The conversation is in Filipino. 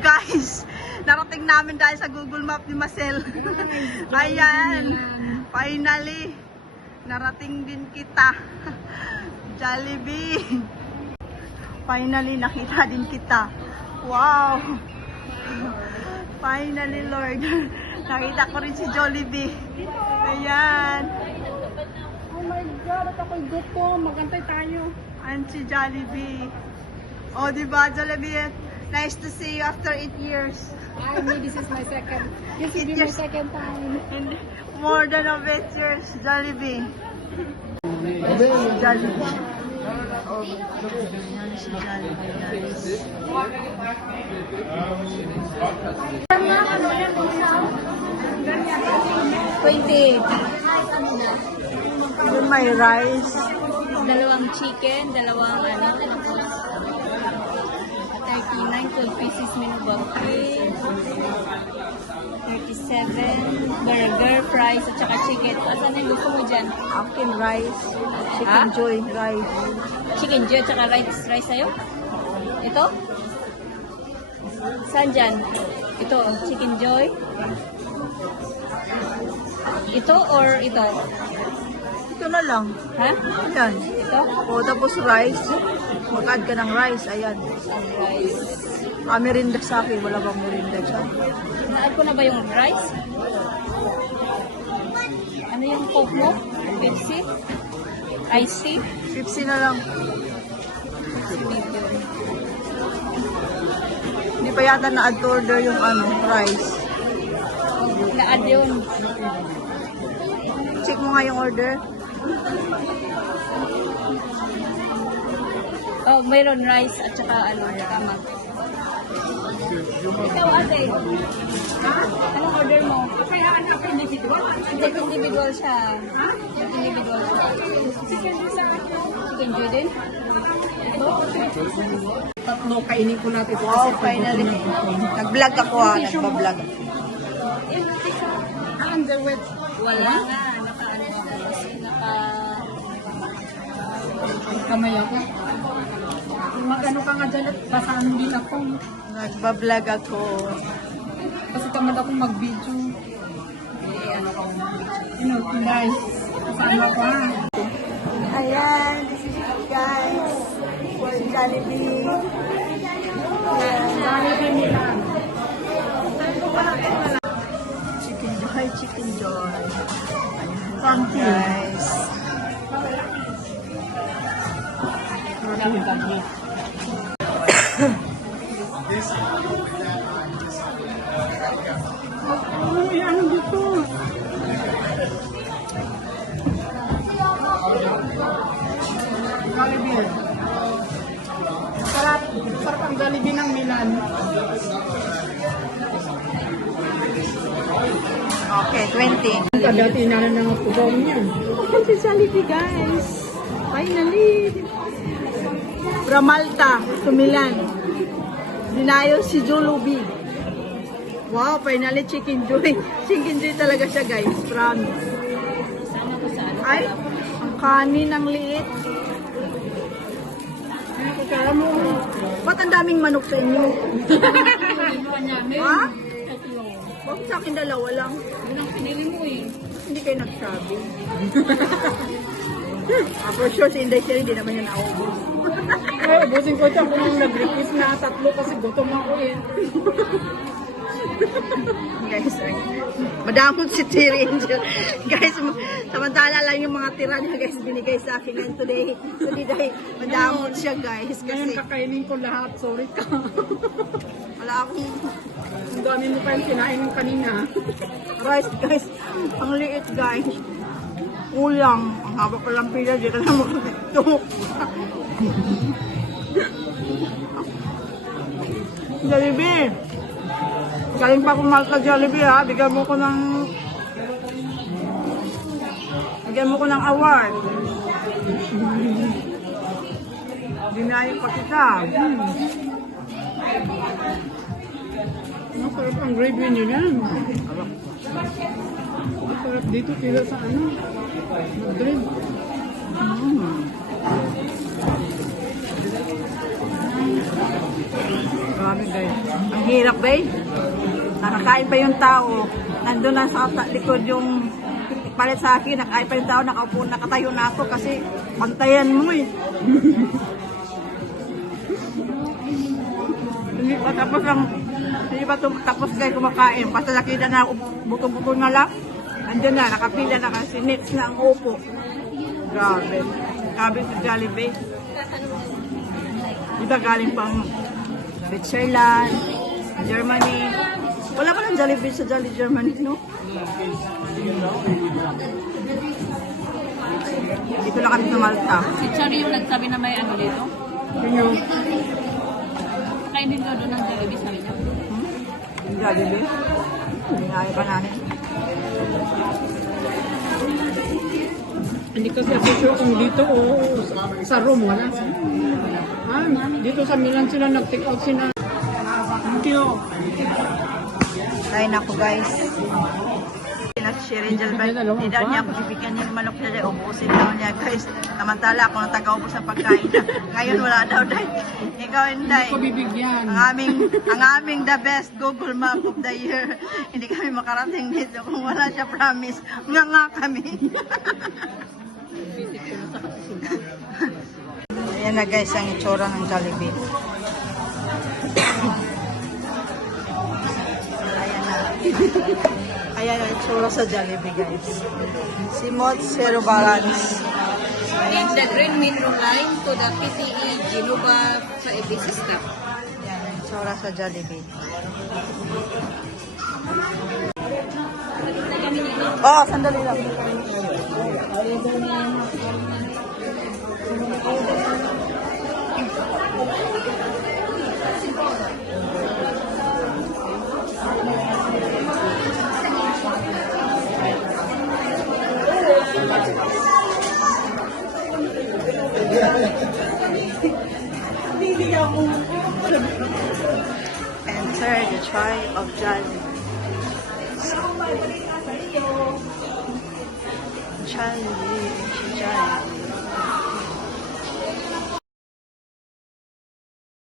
guys. Narating namin dahil sa Google Map ni Marcel. Ayan. Finally. Narating din kita. Jollibee. Finally, nakita din kita. Wow. Finally, Lord. Nakita ko rin si Jollibee. Ayan. Oh my God, at ako'y gutom. Magantay tayo. Ayan si Jollibee. Oh, diba, Jollibee? Nice to see you after 8 years. I mean, this is my second. This will be my second time. And more than of 8 years, Jollibee. Jollibee. Oh, yan si Jollibee, guys. 20. Yung may rice. Dalawang chicken, dalawang 39, 12 pieces minubang 37, burger, fries, at saka chicken. Asan yung gusto mo dyan? Akin rice. Chicken joy rice. Chicken joy, at saka rice sa'yo? Ito? Saan dyan? Ito, chicken joy. Ito or ito? Ito na lang. Ha? Ayan. Ito? O, tapos rice. Mag-add ka ng rice. Ayan. Rice. Merinda sa akin. Wala bang merinda siya? Na-add ko na ba yung rice? Ano yung Coke mo? Pepsi? Ice tea? 50 na lang. Hindi pa yata na-add to order yung rice. Na-add yun. Check mo nga yung order. Oh, mayroon rice at saka tama. Ikaw ate. Ha? Anong order mo? Kaya anak individual. Individual siya. Ha? Individual siya. Chicken joy din? Tatlo, kainin ko natin. Wow, finally. Nag-vlog ako nagbablog. Underweight. Wala nga. Kamay ako. Mag-ano ka nga dyan at basaan din ako. Nagbablog ako. Kasi tamad akong mag-video. Guys, kasama ko ha. Ayan, this is it guys. For Jollibee. Jollibee nila. Chicken joy, chicken joy. Thank you guys. Uy, ano dito? Jollibee. Sarap. Sarap ang Jollibee ng Milan. Okay, 20. Dati na lang ang pugaw niya. Si Jollibee guys. Finally. From Malta to Milan. Dinayo si Jollibee. Wow, finally chicken joy. Chicken joy talaga siya guys. Promise. Sama ko sa ano. Ay, ang kanin ang liit. Kaya mo, Ba't ang daming manok sa inyo? Ha? Tatlo. Bakit sa akin dalawa lang? Yun ang pinili mo eh. Hindi kayo nagsabi. For sure, si Inday Sherry, hindi naman niya naubos. ay, ubusin ko siya kung nag-request na tatlo kasi gutom ako eh. Guys, madamot si Terry Angel. Guys, samantala lang yung mga tira niya guys binigay sa akin ngayon today. Madamot siya guys Ngayon kasi kakainin ko lahat, sorry ka. wala akong Ang dami mo pa yung kinain mo kanina. rice guys. Ang liit guys. Kulang. Ang haba pa lang pila. Di ka na makakito. Jollibee. Galing pa kumal ka Jollibee ha. Bigyan mo ko ng award. Dinayo pa kita. Masarap ang gravy niyo yan. Masarap dito kila sa ano. Madrid. Grabe guys. Ang hirap, bay. Nakakain pa yung tao. Nandun na sa likod yung palit sa akin. Nakakain pa yung tao. Nakatayo na ako kasi pantayan mo eh. Hindi pa tapos ang tapos kayo kumakain. Basta nakita na buto-buto na lang. Andyan na, nakapila na kasi nets na ang upo. Grabe. Grabe si Jollibee. Diba galing pang Switzerland, Germany. Wala pa lang Jollibee sa Germany, no? Dito na kami sa Malta. Si Chari yung nagsabi na may ano dito. Sino? Kain din daw doon ng Jollibee, sabi niya. Yung Jollibee. Hindi nga pa namin. Hindi kasi ako sure kung dito o sa Rome wala. Dito sa Milan sila nag-take out sila. Thank you. Kain ako, guys. Si Angel ba? Hindi daw niya ako bibigyan niya ng manok niya. Ubusin daw niya, guys. Samantala ako nang taga-ubos ng pagkain. Ngayon wala daw, Day. Ikaw, Inday. Hindi ko bibigyan. Ang aming the best Google Map of the year. Hindi kami makarating dito kung wala siya promise. Nga kami. Ayan na, guys, ang itsura ng Jollibee. Ayan na. Ayan ang itsura sa Jollibee, guys. Simot Zero Balance. Take the Green Metro Line to the PTE Genova sa ABC stop. Ayan ang itsura sa Jollibee. Oh, sandali lang. Enter the tribe of Jollibee. Jollibee.